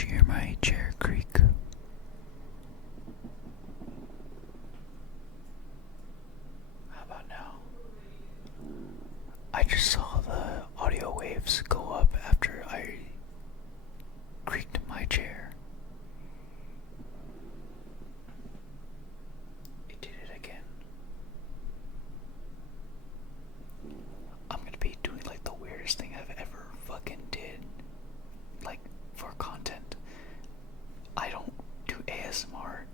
Did you hear my chair creak? How about now? I just saw the audio waves go up after I creaked my chair. It did it again. I'm gonna be doing like the weirdest thing I've ever fucking did. Like, for content. I don't do ASMR.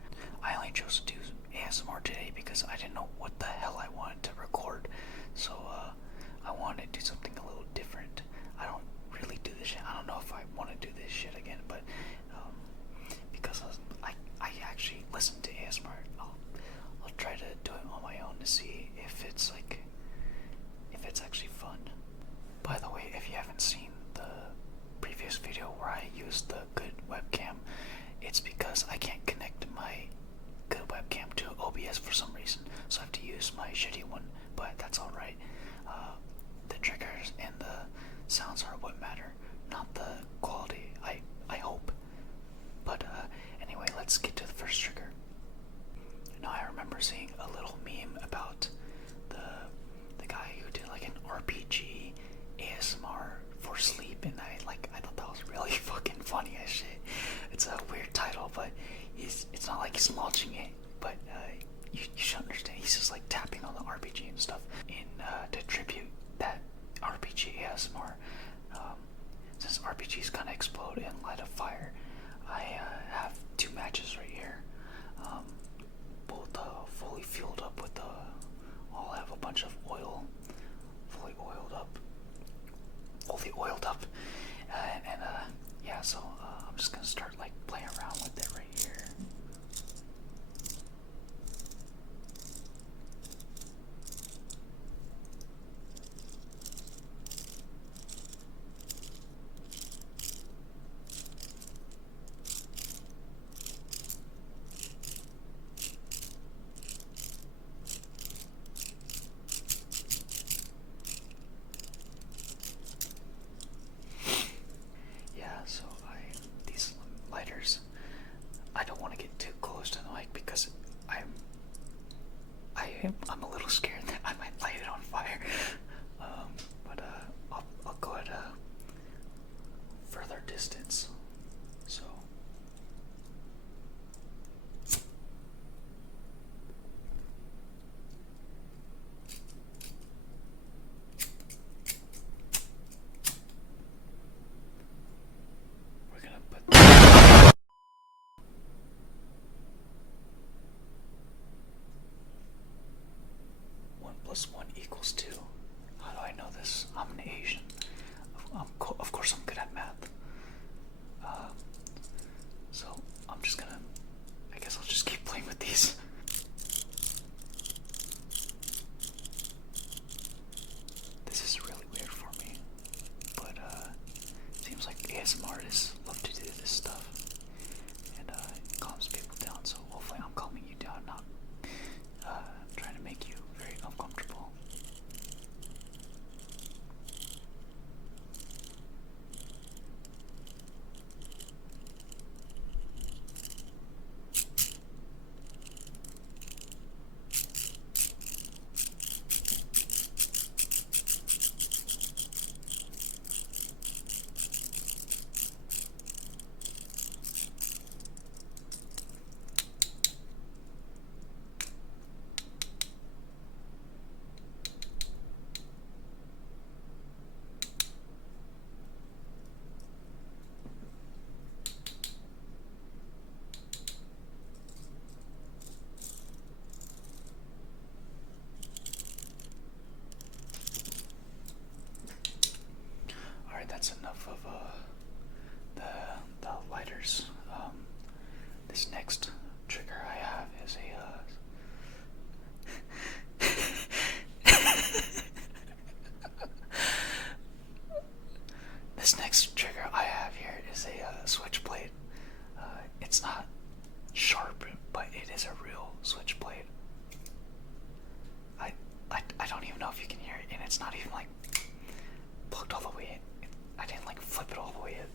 I only chose to do ASMR today because I didn't know what the hell I wanted to record. So, I wanted to do something a little different. I don't really do this shit. I don't know if I want to do this shit again, but, because I actually listen to ASMR. I'll try to do it on my own to see if it's actually fun. By the way, if you haven't seen the previous video where I used the good webcam, it's because I can't connect my good webcam to OBS for some reason, so I have to use my shitty one, but that's alright. The triggers and the sounds are what matter, not the quality, I hope. But anyway, let's get to the first trigger. Now, I remember seeing a little meme about the guy who did like an RPG ASMR for sleep, and I thought that was really fucking funny as shit. It's a weird title, but it's not like he's launching it, but you should understand. He's just like tapping on the RPG and stuff to tribute that RPG ASMR. Since RPGs kind of explode in light of fire, I have two matches right here. Both fully fueled up with all have a bunch of oil, fully oiled up, and yeah. So I'm just gonna start like playing around with it right here. So these lighters, I don't want to get too close to the mic because I'm a little scared that I might light it on fire. But I'll go at a further distance. So. We're gonna put 1 + 1 = 2. How do I know this? I'm an Asian. Of course I'm good at math. So I'm just gonna, I guess I'll just keep playing with these. This is really weird for me, but seems like ASMR artists love to do this stuff, and it calms people down. So hopefully I'm calming you down, not trying to make you very uncomfortable. Alright, that's enough of the lighters. This next trigger I have is this next trigger I have here is a switchblade. It's not sharp, but it is a real switchblade. I don't even know if you can hear it, and it's not even like plugged all the way in. I didn't like flip it all the way in.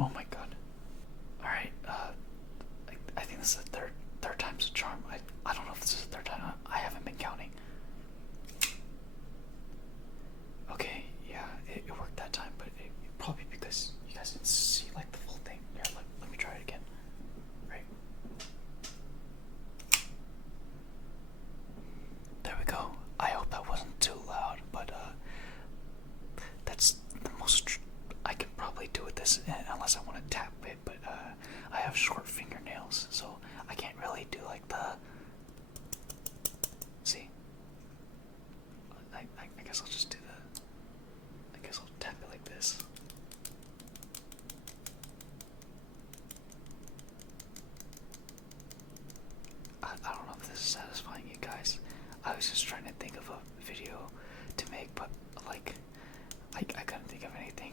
Oh my god. Alright, I think this is the third time's a charm. I don't know if this is the third time. I haven't been counting. Okay, yeah, it worked that time, but probably because you guys didn't see like the full thing. Here, let me try it again. Right. There we go. I hope that wasn't too loud, but that's the most I can probably do with this, unless I want to tap it, but I have short fingernails, so I can't really do like the, see, I guess I'll just do I guess I'll tap it like this. I don't know if this is satisfying you guys. I was just trying to think of a video to make, but like I couldn't think of anything.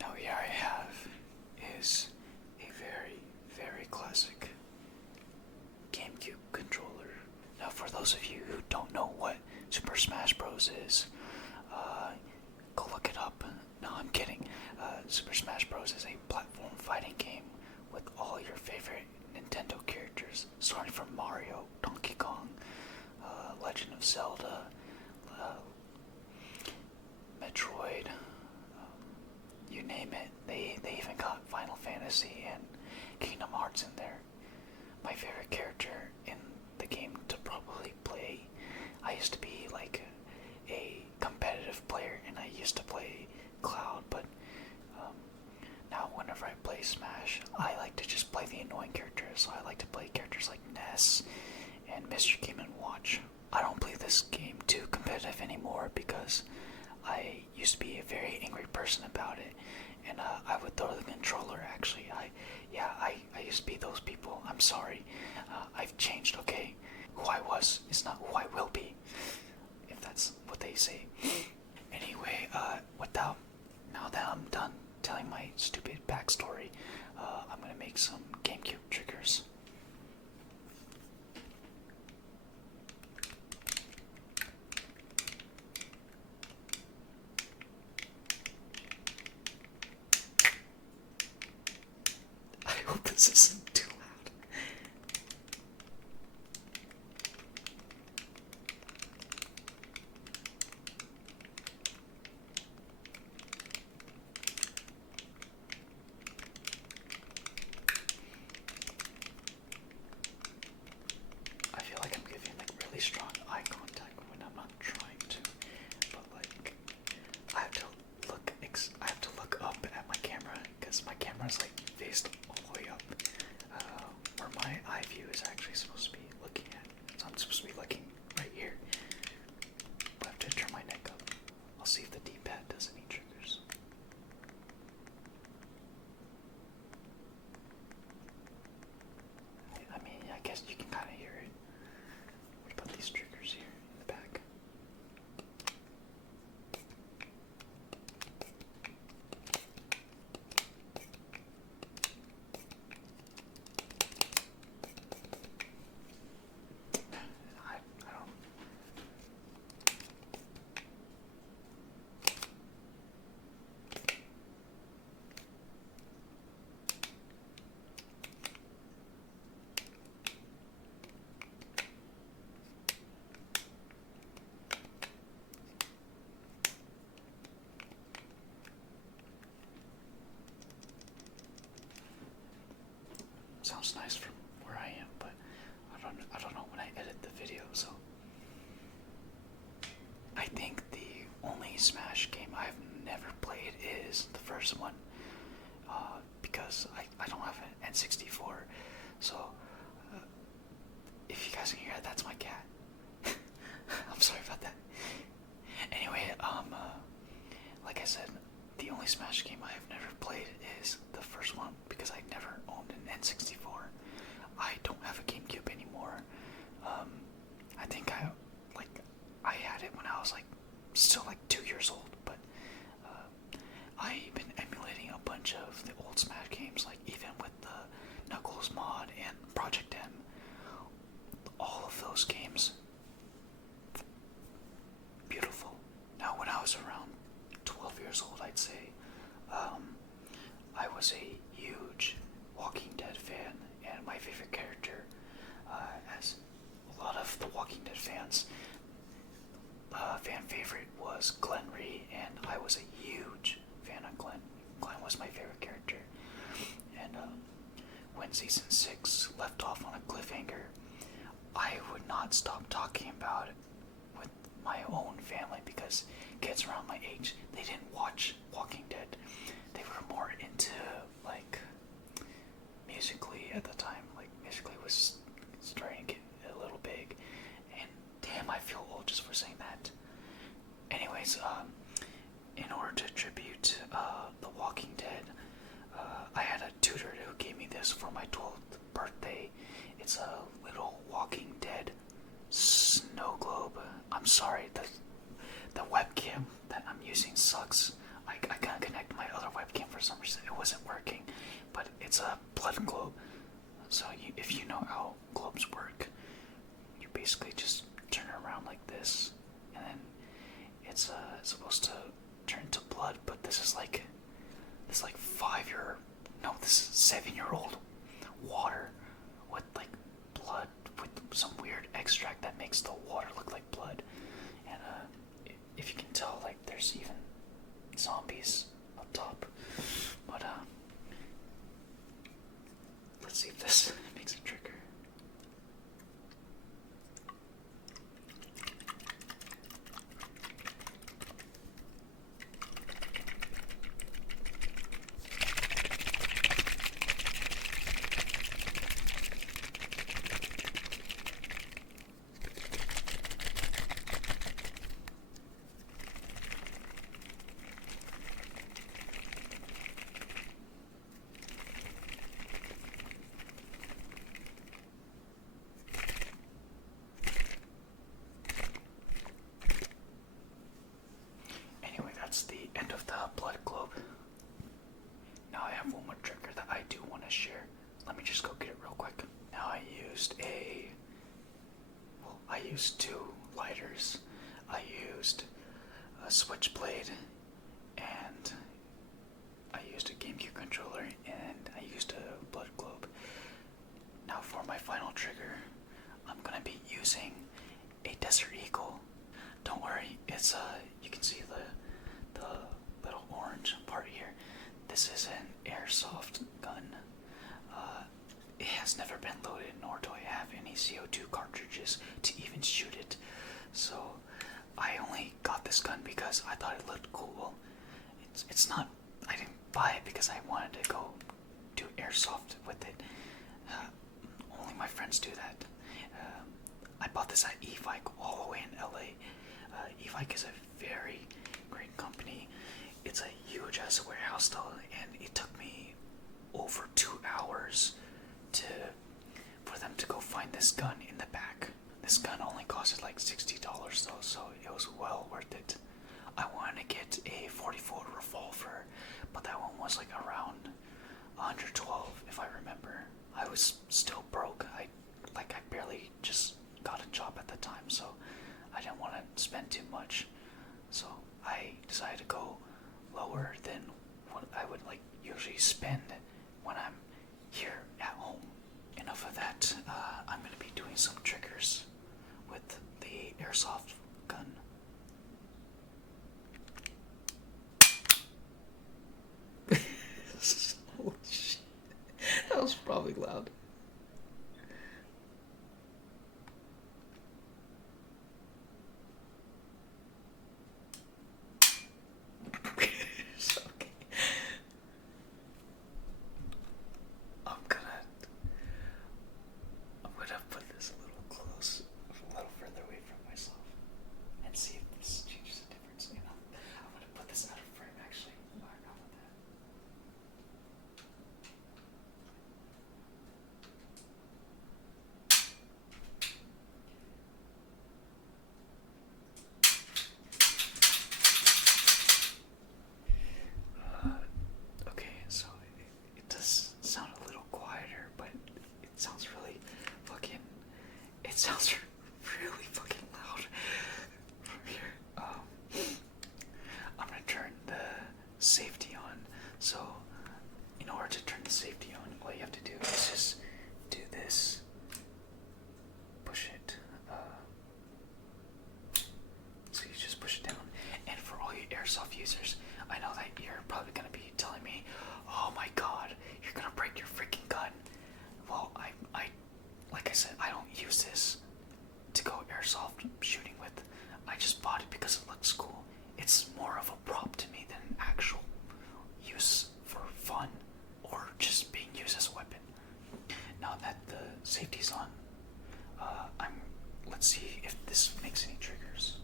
Now here I have is a very, very classic GameCube controller. Now for those of you who don't know what Super Smash Bros. Is, go look it up. No, I'm kidding. Super Smash Bros. Is a platform fighting game with all your favorite Nintendo characters, starting from Mario, Donkey Kong, Legend of Zelda, Metroid, you name it. They even got Final Fantasy and Kingdom Hearts in there. My favorite character in the game to probably play, I used to be like a competitive player and I used to play Cloud, but now whenever I play Smash, I like to just play the annoying characters, so I like to play characters like Ness and Mr. Game & Watch. I don't play this game too competitive anymore because I used to be a very angry person about it, and I would throw the controller. Actually, I used to be those people. I'm sorry. I've changed. Okay, who I was is not who I will be, if that's what they say. Anyway, now that I'm done telling my stupid backstory, I'm gonna make some GameCube triggers. I hope this isn't too loud. I feel like I'm giving like really strong eye contact when I'm not trying to, but like I have to look up at my camera because my camera's like faced all the way up, where my eye view is actually supposed to be looking at. So I'm supposed to be looking right here, but I have to turn my neck up. I'll see if the D-pad does any triggers. I mean, I guess you can kind of hear it. What about these triggers here in the back? I don't. Sounds nice from where I am, but I don't know when I edit the video, so I think the only Smash game I've never played is the first one, because I don't have an N64, so if you guys can hear that, that's my cat. I'm sorry about that. Anyway, like I said, the only Smash game I have never played is the first one because I never owned an N64. I don't have a GameCube anymore. I think I had it when I was like still like 2 years old, but I've been emulating a bunch of the old Smash games, like even with the Knuckles mod and Project M. All of those games, beautiful. Now when I was around 12 years old, I'd say, I was a fans. Fan favorite was Glenn Rhee, and I was a huge fan of Glenn. Glenn was my favorite character. And when season 6 left off on a cliffhanger, I would not stop talking about it with my own family because kids around my age, they didn't watch Walking Dead. They were more into like Musically at the time. Like Musically was starting to get a little big, and damn, I feel old just for saying that. Anyways, in order to tribute The Walking Dead, I had a tutor who gave me this for my 12th birthday. It's a little Walking Dead snow globe. I'm sorry, the webcam that I'm using sucks. I can't connect my other webcam for some reason. It wasn't working, but it's a blood globe. So if you know how globes work, you basically just turn it around like this, and then it's supposed to turn to blood. But this is like 7-year-old water with like blood with some weird extract that makes the water look like blood. And if you can tell, like there's even zombies up top. But let's see if this makes a trigger. The end of the blood globe. Now I have one more trigger that I do want to share. Let me just go get it real quick. Now I used two lighters. I used a switchblade, and I used a GameCube controller, and I used a blood globe. Now for my final trigger, I'm gonna be using a Desert Eagle. Don't worry, it's you can see the little orange part here. This is an airsoft gun. It has never been loaded, nor do I have any CO2 cartridges to even shoot it. So I only got this gun because I thought it looked cool. It's not. I didn't buy it because I wanted to go do airsoft with it. Only my friends do that. I bought this at E-Bike all the way in LA. E-Bike is a very great company. It's a huge ass warehouse though, and it took me over 2 hours for them to go find this gun in the back. This gun only costed like $60 though, so it was well worth it. I wanted to get a 44 revolver, but that one was like around 112 if I remember. I was still broke. I barely just got a job at the time, so I didn't want to spend too much. So I decided to go lower than what I would like usually spend when I'm here at home. Enough of that. I'm going to be doing some triggers with the airsoft gun. Holy shit. That was probably loud. Sounds really fucking loud from here. I'm gonna turn the safety on. So, in order to turn the safety on, all you have to do is just do this. Push it. probably gonna be telling me, "Oh my God, you're gonna break your freaking gun." Well, like I said, I don't use this to go airsoft shooting with. I just bought it because it looks cool. It's more of a prop to me than an actual use for fun or just being used as a weapon. Now that the safety's on, let's see if this makes any triggers.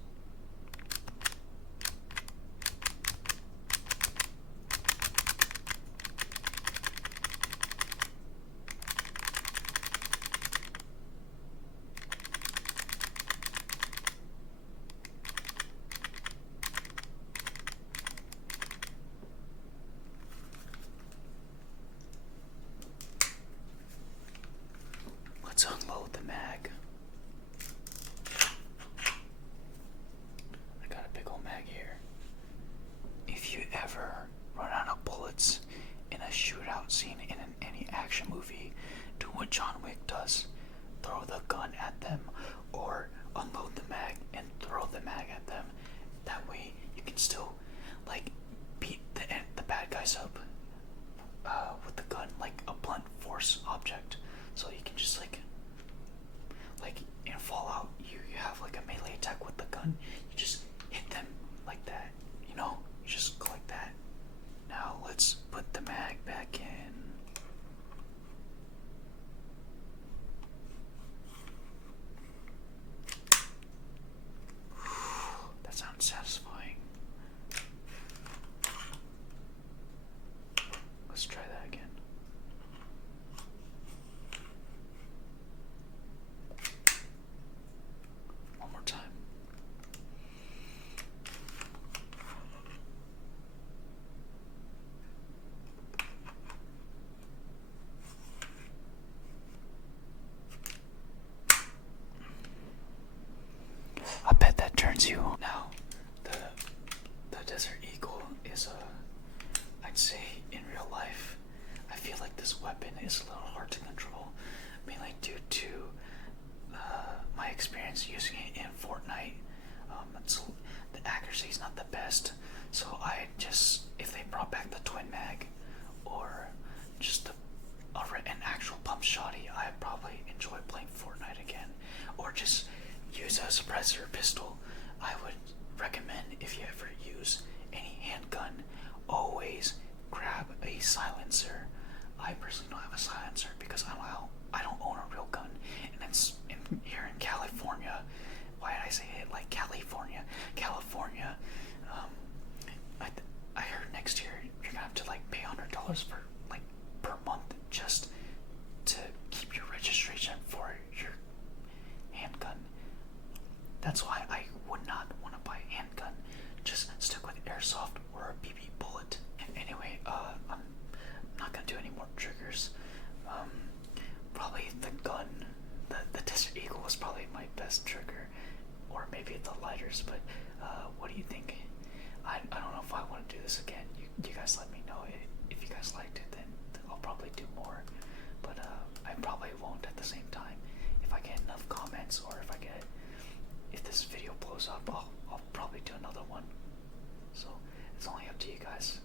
Let's unload the mag. I got a big old mag here. If you ever run out of bullets in a shootout scene in any action movie, do what John Wick does. Throw the gun at them or unload the mag and throw the mag at them. That way you can still like beat the bad guys up with the gun, like a blunt force object. So you can just like in Fallout, you have like a melee attack with the gun. You just hit them like that, you know? You just go like that. Now let's put the mag back in. That sounds satisfying. Let's try that again. One more time. I bet that turns you. Now, the Desert Eagle is I'd say in real life, I feel like this weapon is a little hard to control, mainly due to my experience using it in Fortnite. The accuracy is not the best, so I just, if they brought back the twin mag or just an actual pump shotty, I'd probably enjoy playing Fortnite again, or just use a suppressor pistol. I would recommend, if you ever use any handgun, always grab a silencer. I personally don't have a silencer because I don't own a real gun, and it's here in California. Why did I say it like California? California. I heard next year you're gonna have to like pay $100 for like per month just to keep your registration for your handgun. That's why I would not want to buy a handgun. Just stick with airsoft or a BB bullet. Anyway, I'm not gonna do any more triggers. Probably the gun, the Desert Eagle was probably my best trigger, or maybe the lighters. But what do you think? I don't know if I want to do this again. You guys let me know. If you guys liked it, then I'll probably do more. But I probably won't at the same time. If I get enough comments, or if this video blows up, I'll probably do another one. So it's only up to you guys.